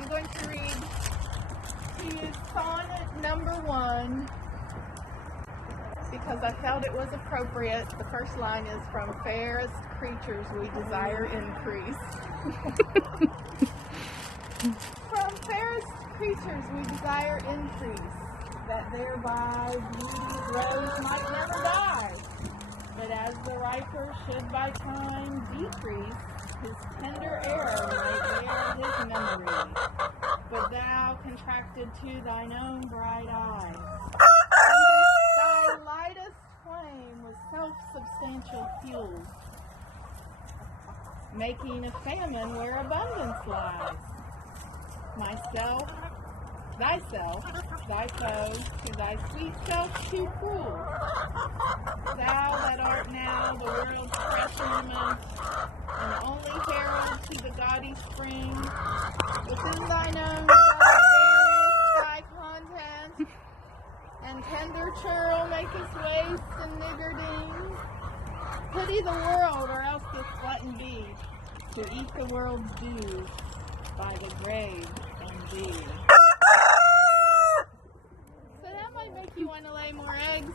I'm going to read to you Sonnet number 1 because I felt it was appropriate. The first line is from fairest creatures we desire increase. From fairest creatures we desire increase, that thereby beauty's rose might never die. But as the riper should by time decrease, his tender air may bear his memory. But thou contracted to thine own bright eyes, thy lightest flame with self-substantial fuel, making a famine where abundance lies. Myself, thyself, thy foe, to thy sweet self too cruel. Thou that art now the world's fresh ornament, and only herald to the gaudy spring, within thine own various thy content, and tender churl maketh waste and niggarding. Pity the world, or else this glutton be, to eat the world's dues by the grave and thee. So that might make you want to lay more eggs.